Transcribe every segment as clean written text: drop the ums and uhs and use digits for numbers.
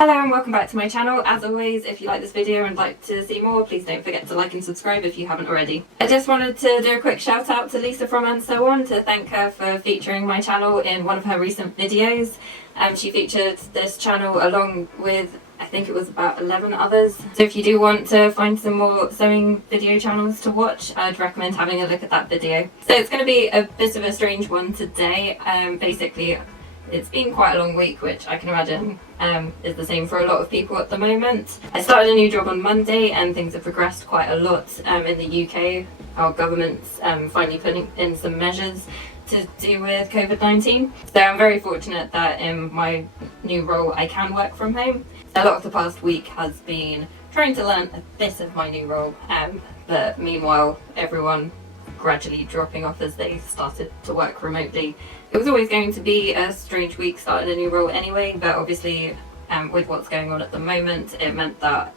Hello and welcome back to my channel. As always, if you like this video and like to see more, please don't forget to like and subscribe if you haven't already. I just wanted to do a quick shout out to Lisa from And So On to thank her for featuring my channel in one of her recent videos. She featured this channel along with, I think it was about 11 others. So if you do want to find some more sewing video channels to watch, I'd recommend having a look at that video. So it's going to be a bit of a strange one today. Basically, it's been quite a long week, which I can imagine is the same for a lot of people at the moment. I started a new job on Monday and things have progressed quite a lot in the UK. Our government's finally putting in some measures to do with COVID-19. So I'm very fortunate that in my new role I can work from home. A lot of the past week has been trying to learn a bit of my new role, but meanwhile everyone gradually dropping off as they started to work remotely. It was always going to be a strange week starting a new role anyway, but obviously with what's going on at the moment, it meant that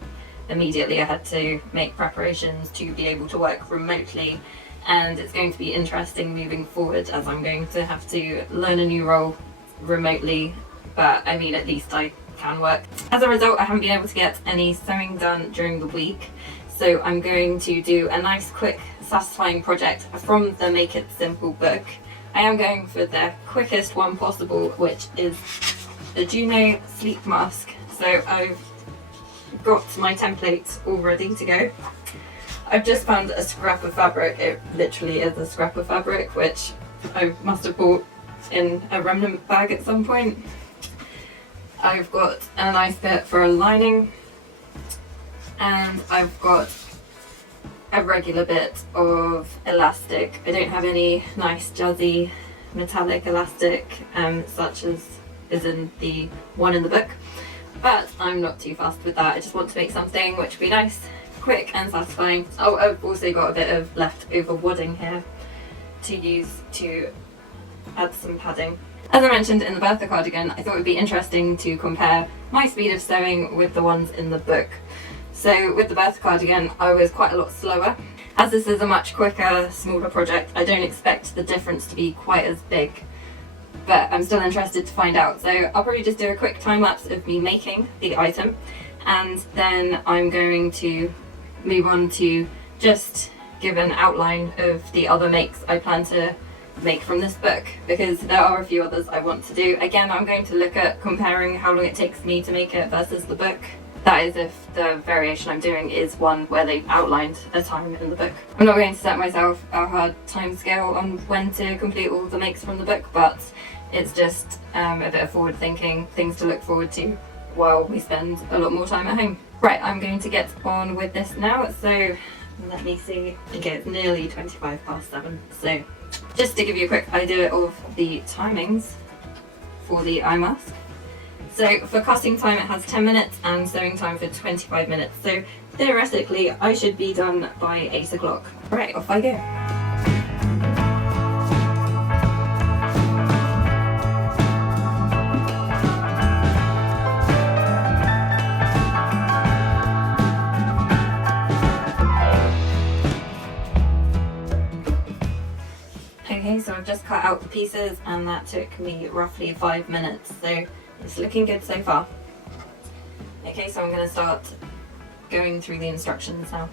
immediately I had to make preparations to be able to work remotely, and it's going to be interesting moving forward as I'm going to have to learn a new role remotely, but I mean at least I can work. As a result, I haven't been able to get any sewing done during the week, so I'm going to do a nice quick satisfying project from the Make It Simple book. I am going for the quickest one possible, which is the Juno Sleep Mask. So I've got my template all ready to go. I've just found a scrap of fabric. It literally is a scrap of fabric, which I must have bought in a remnant bag at some point. I've got a nice bit for a lining, and I've got a regular bit of elastic. I don't have any nice jazzy metallic elastic such as is in the one in the book, but I'm not too fussed with that. I just want to make something which will be nice, quick and satisfying. Oh, I've also got a bit of leftover wadding here to use to add some padding. As I mentioned in the birthday cardigan, I thought it would be interesting to compare my speed of sewing with the ones in the book. So with the birthday cardigan, I was quite a lot slower. As this is a much quicker, smaller project, I don't expect the difference to be quite as big, but I'm still interested to find out. So I'll probably just do a quick time lapse of me making the item, and then I'm going to move on to just give an outline of the other makes I plan to make from this book, because there are a few others I want to do. Again, I'm going to look at comparing how long it takes me to make it versus the book. That is if the variation I'm doing is one where they've outlined a time in the book. I'm not going to set myself a hard time scale on when to complete all the makes from the book, but it's just a bit of forward thinking, things to look forward to while we spend a lot more time at home. Right, I'm going to get on with this now. So let me see. Okay, it's nearly 7:25. So just to give you a quick idea of the timings for the eye mask. So for cutting time it has 10 minutes and sewing time for 25 minutes. So theoretically I should be done by 8 o'clock. Right, off I go. Okay, so I've just cut out the pieces and that took me roughly 5 minutes. So it's looking good so far. Okay, so I'm going to start going through the instructions now.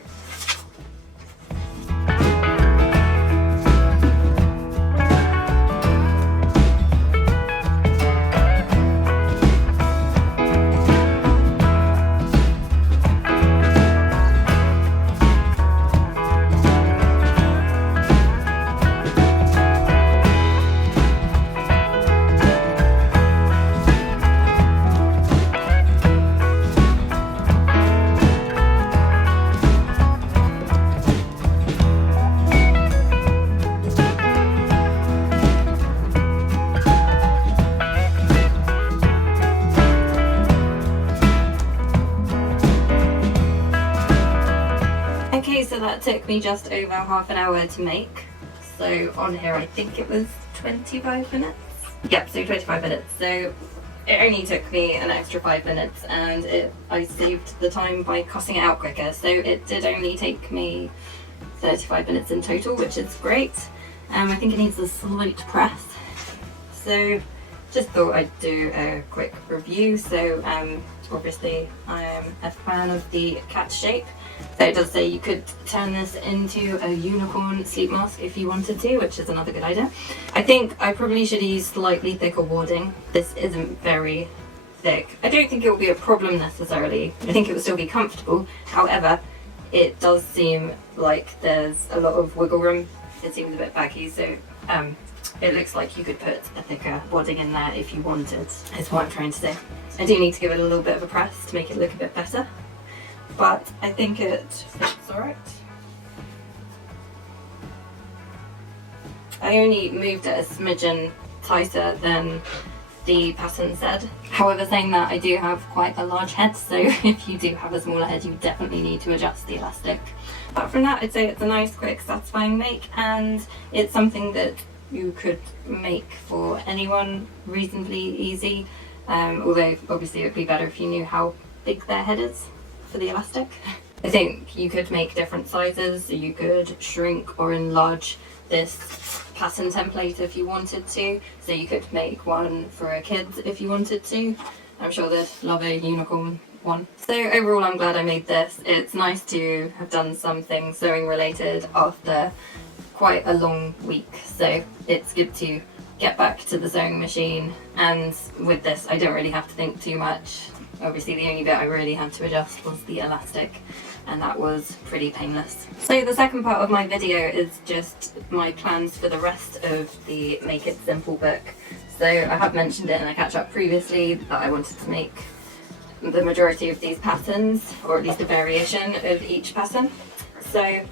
Okay, so that took me just over half an hour to make. So on here I think it was 25 minutes. Yep, so 25 minutes. So it only took me an extra 5 minutes, and I saved the time by cutting it out quicker. So it did only take me 35 minutes in total, which is great. I think it needs a slight press. So just thought I'd do a quick review. So obviously I'm a fan of the cat shape. So it does say you could turn this into a unicorn sleep mask if you wanted to, which is another good idea. I think I probably should use slightly thicker warding. This isn't very thick. I don't think it will be a problem necessarily. I think it will still be comfortable. However, it does seem like there's a lot of wiggle room. It seems a bit baggy, so it looks like you could put a thicker wadding in there if you wanted, is what I'm trying to say. I do need to give it a little bit of a press to make it look a bit better, but I think it fits alright. I only moved it a smidgen tighter than the pattern said. However, saying that, I do have quite a large head, so if you do have a smaller head, you definitely need to adjust the elastic. Apart from that, I'd say it's a nice, quick, satisfying make, and it's something that you could make for anyone reasonably easy, although obviously it would be better if you knew how big their head is for the elastic. I think you could make different sizes, so you could shrink or enlarge this pattern template if you wanted to, so you could make one for a kid if you wanted to. I'm sure they'd love a unicorn one. So overall, I'm glad I made this. It's nice to have done something sewing related after quite a long week, so it's good to get back to the sewing machine, and with this I don't really have to think too much. Obviously the only bit I really had to adjust was the elastic, and that was pretty painless. So the second part of my video is just my plans for the rest of the Make It Simple book. So I have mentioned it in a catch up previously that I wanted to make the majority of these patterns, or at least a variation of each pattern. So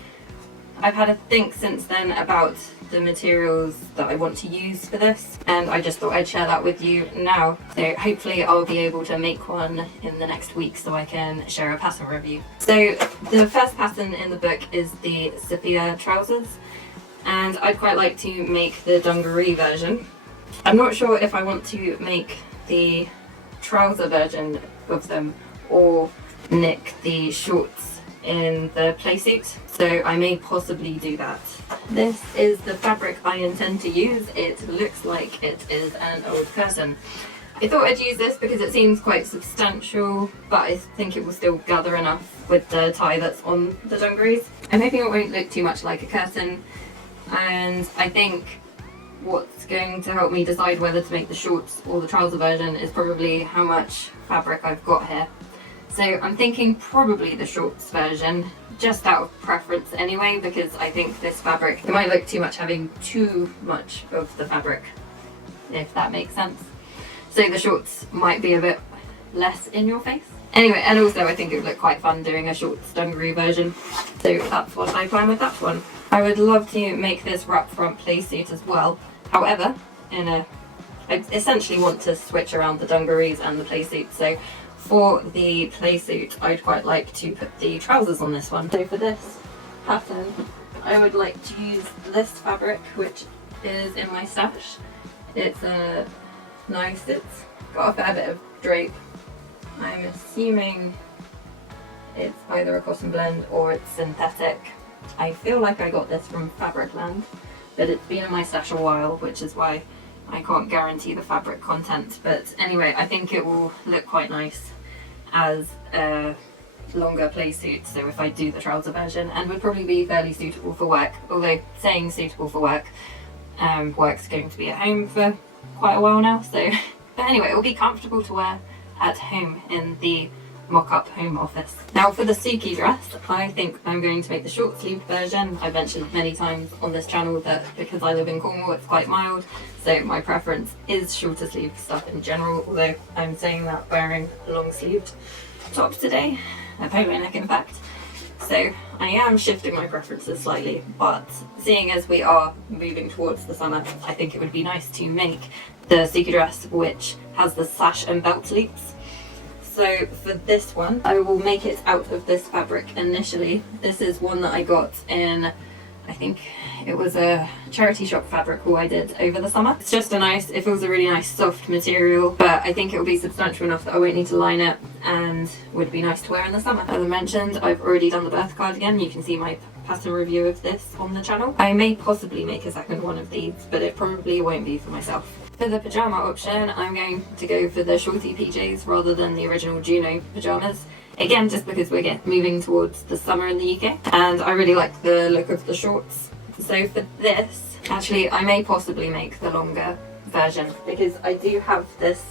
I've had a think since then about the materials that I want to use for this, and I just thought I'd share that with you now. So hopefully I'll be able to make one in the next week so I can share a pattern review. So the first pattern in the book is the Sophia trousers, and I'd quite like to make the dungaree version. I'm not sure if I want to make the trouser version of them or knit the shorts in the playsuit, so I may possibly do that. This is the fabric I intend to use. It looks like it is an old curtain. I thought I'd use this because it seems quite substantial, but I think it will still gather enough with the tie that's on the dungarees. I'm hoping it won't look too much like a curtain, and I think what's going to help me decide whether to make the shorts or the trouser version is probably how much fabric I've got here. So I'm thinking probably the shorts version, just out of preference anyway, because I think this fabric, it might look too much having too much of the fabric, if that makes sense. So the shorts might be a bit less in your face. Anyway, and also I think it would look quite fun doing a shorts dungaree version. So that's what I plan with that one. I would love to make this wrap front playsuit as well. However, I essentially want to switch around the dungarees and the playsuit. So for the playsuit, I'd quite like to put the trousers on this one. So for this pattern, I would like to use this fabric, which is in my stash. It's nice, it's got a fair bit of drape. I'm assuming it's either a cotton blend or it's synthetic. I feel like I got this from Fabricland, but it's been in my stash a while, which is why I can't guarantee the fabric content. But anyway, I think it will look quite nice as a longer playsuit, so if I do the trouser version, and would probably be fairly suitable for work, although saying suitable for work, work's going to be at home for quite a while now, so but anyway, it will be comfortable to wear at home in the mock-up home office. Now for the Suki dress, I think I'm going to make the short sleeved version. I've mentioned many times on this channel that because I live in Cornwall it's quite mild, so my preference is shorter sleeved stuff in general, although I'm saying that wearing a long sleeved top today, a polo neck in fact. So I am shifting my preferences slightly, but seeing as we are moving towards the summer, I think it would be nice to make the Suki dress which has the sash and belt loops. So for this one, I will make it out of this fabric initially. This is one that I got in, I think it was a charity shop fabric haul I did over the summer. It's just it feels a really nice soft material, but I think it will be substantial enough that I won't need to line it and would be nice to wear in the summer. As I mentioned, I've already done the birth cardigan. You can see my pattern review of this on the channel. I may possibly make a second one of these, but it probably won't be for myself. For the pyjama option, I'm going to go for the shorty PJs rather than the original Juno pyjamas. Again, just because we're moving towards the summer in the UK, and I really like the look of the shorts. So for this, actually, I may possibly make the longer version because I do have this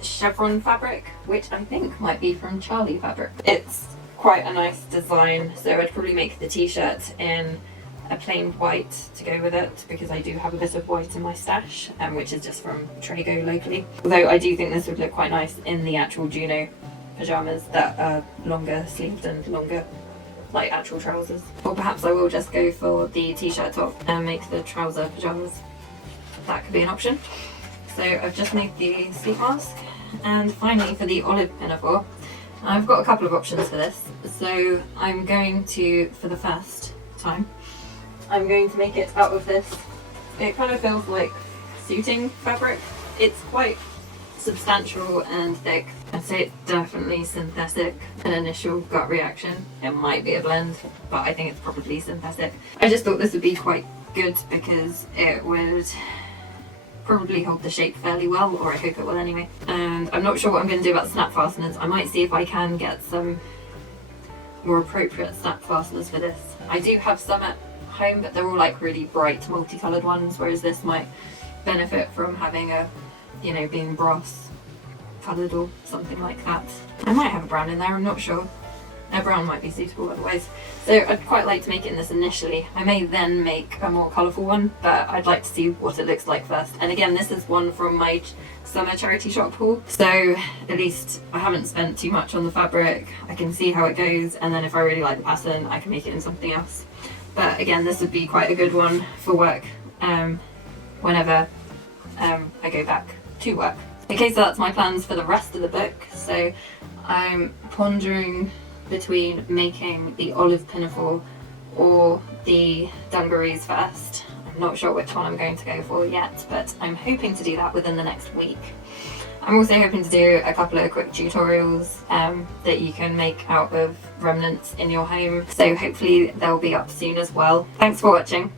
chevron fabric, which I think might be from Charlie Fabric. It's quite a nice design, so I'd probably make the t-shirt in a plain white to go with it because I do have a bit of white in my stash, which is just from Trago locally. Although I do think this would look quite nice in the actual Juno pyjamas that are longer sleeved and longer, like actual trousers. Or perhaps I will just go for the t-shirt top and make the trouser pyjamas. That could be an option. So I've just made the sleep mask, and finally for the olive pinafore, I've got a couple of options for this. So I'm going to, for the first time, I'm going to make it out of this. It kind of feels like suiting fabric. It's quite substantial and thick. I'd say it's definitely synthetic. An initial gut reaction, it might be a blend, but I think it's probably synthetic. I just thought this would be quite good because it would probably hold the shape fairly well, or I hope it will anyway. And I'm not sure what I'm going to do about snap fasteners. I might see if I can get some more appropriate snap fasteners for this. I do have some at home, but they're all like really bright multicoloured ones, whereas this might benefit from having a, you know, being brass coloured or something like that. I might have a brown in there, I'm not sure. A brown might be suitable otherwise. So I'd quite like to make it in this initially. I may then make a more colourful one, but I'd like to see what it looks like first. And again, this is one from my summer charity shop haul, so at least I haven't spent too much on the fabric. I can see how it goes, and then if I really like the pattern, I can make it in something else. But again, this would be quite a good one for work whenever I go back to work. Okay, so that's my plans for the rest of the book. So I'm pondering between making the olive pinafore or the dungarees first. I'm not sure which one I'm going to go for yet, but I'm hoping to do that within the next week. I'm also hoping to do a couple of quick tutorials that you can make out of remnants in your home, so hopefully they'll be up soon as well. Thanks for watching.